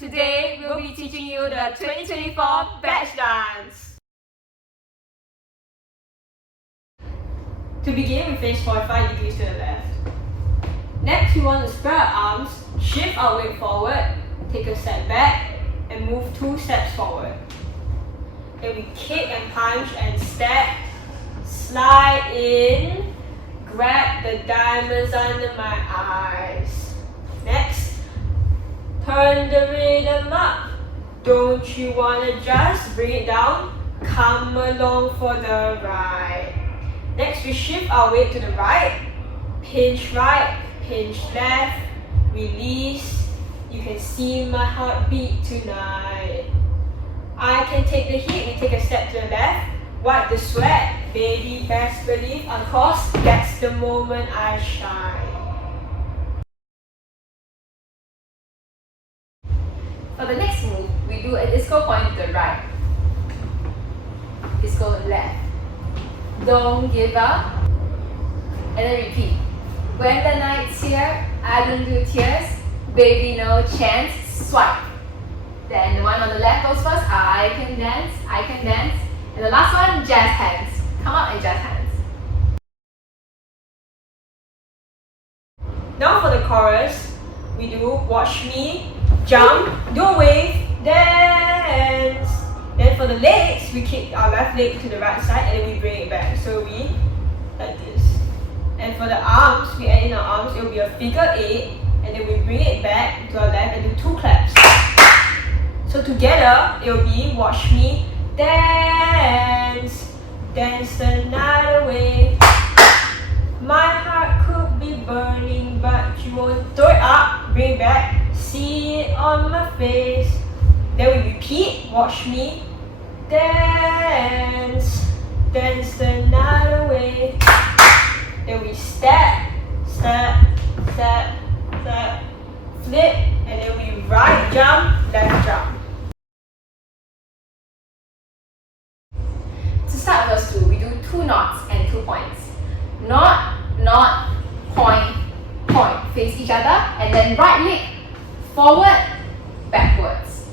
Today we'll be teaching you the 2024 batch dance. To begin, we face 45 degrees to the left. Next, we want to spread our arms, shift our weight forward, take a step back, and move 2 steps forward. Then we kick and punch and step, slide in, grab the diamonds under my eyes. Next, turn the rhythm up. Don't you wanna just bring it down? Come along for the ride. Next, we shift our weight to the right, pinch left, release. You can see my heartbeat tonight. I can take the heat. We take a step to the left, wipe the sweat. Baby, best believe uncross. That's the moment I shine. For the next move, we do a disco point to the right, disco left. Don't give up, and then repeat. When the night's here, I don't do tears. Baby, no chance, swipe. Then the one on the left goes first. I can dance. And the last one, jazz hands. Come up and jazz hands. Now for the chorus, we do watch me, jump, do a wave, dance. Then for the legs, we kick our left leg to the right side and then we bring it back. So we like this. And for the arms, we add in our arms, it will be a figure 8 and then we bring it back to our left and do 2 claps. So together, it will be watch me dance, dance the night away. My heart could be burning, but you won't. Throw it up, bring it back, see it on my face. Then we repeat, watch me dance, dance the night away. Then we step, flip, and then we right jump, left jump. To start those two, we do 2 knots and 2 points. Knot, point, face each other, and then right leg forward, backwards.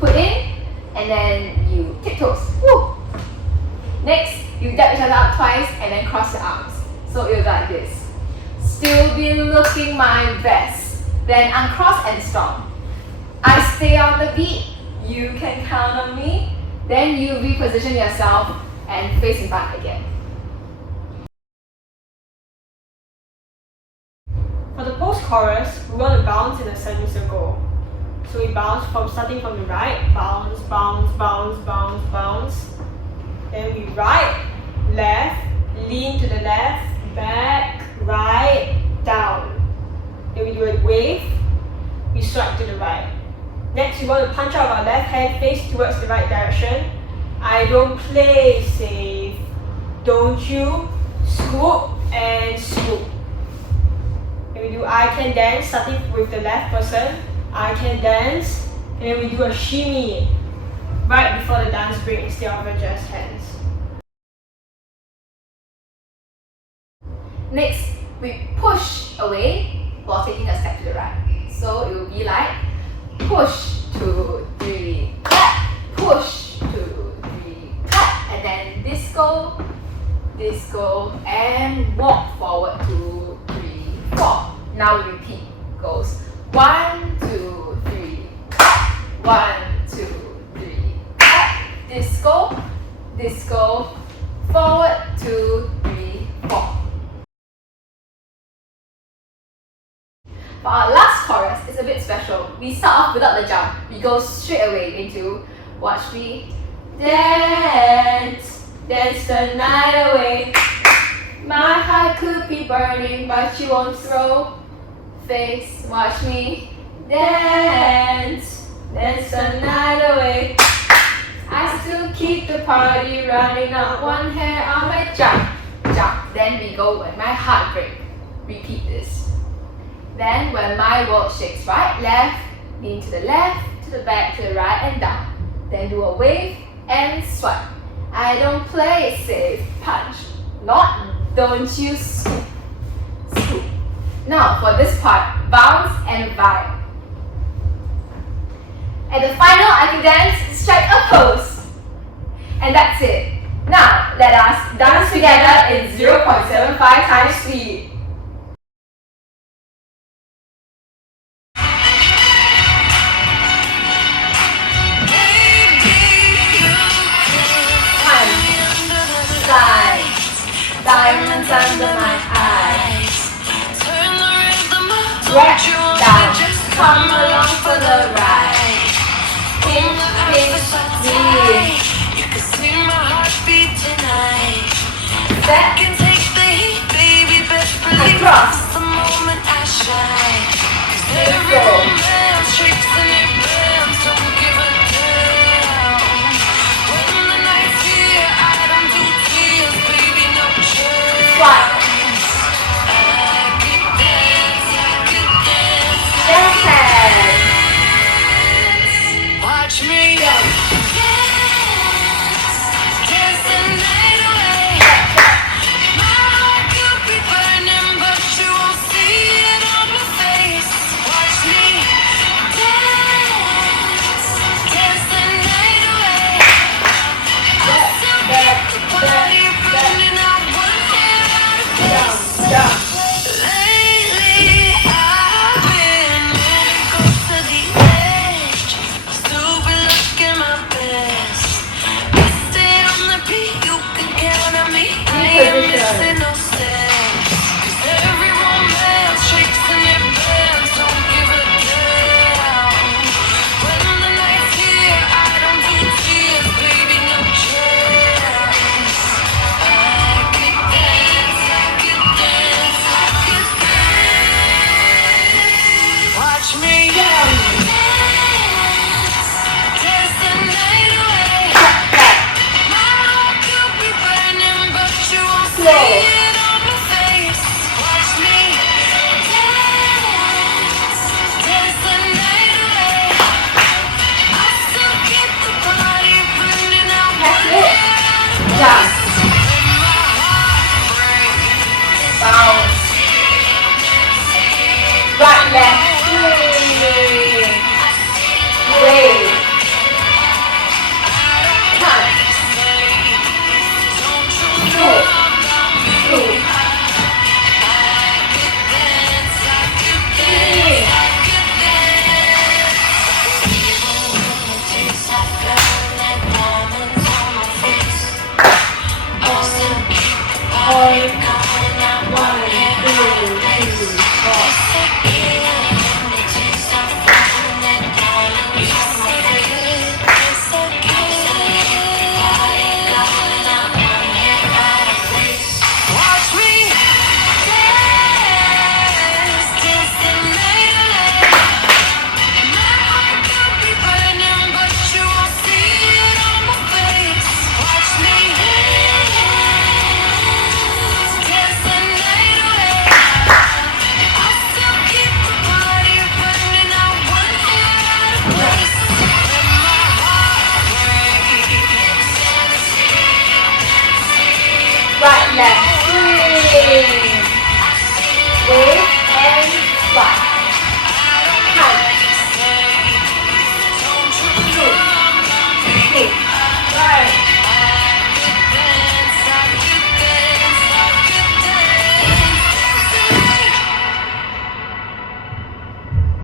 Put in, and then you tiptoes. Woo! Next, you dab each other up twice, and then cross your arms. So it'll be like this. Still be looking my best. Then uncross and strong. I stay on the beat. You can count on me. Then you reposition yourself and face in front again. For the post-chorus, we want to bounce in a semicircle. So we bounce starting from the right, bounce. Then we right, left, lean to the left, back, right, down. Then we do a wave, we swipe to the right. Next, we want to punch out our left hand face towards the right direction. I don't play safe. Don't you? Scoop and swoop. Then we do I can dance, starting with the left person. I can dance. And then we do a shimmy right before the dance break instead of a jazz hands. Next, we push away while taking a step to the right. So it will be like push, 2, 3, clap, push, 2, 3, clap, and then disco, and walk forward, 2, 3, 4. Now we repeat. Goes 1, 2, 3, clap, 1, 2, 3, clap, disco, forward, 2, 3, 4. For our last chorus, it's a bit special. We start off without the jump. We go straight away into watch me dance, dance the night away. My heart could be burning, but you won't throw face. Watch me dance, dance the night away. I still keep the party running, not one hair on my jump. Then we go when my heart breaks. Repeat this. Then when my world shakes right, left, lean to the left, to the back, to the right and down. Then do a wave and swipe. I don't play safe, punch. Don't you scoop. Now for this part, bounce and vibe. At the final, I can dance, strike a pose. And that's it. Now, let us dance together in 0.75 times speed. Slide, diamonds under my eyes. Wrap down, come along for the ride. Pinch, me. You can see my heartbeat tonight. Step Can take the heat, baby, best believe. across,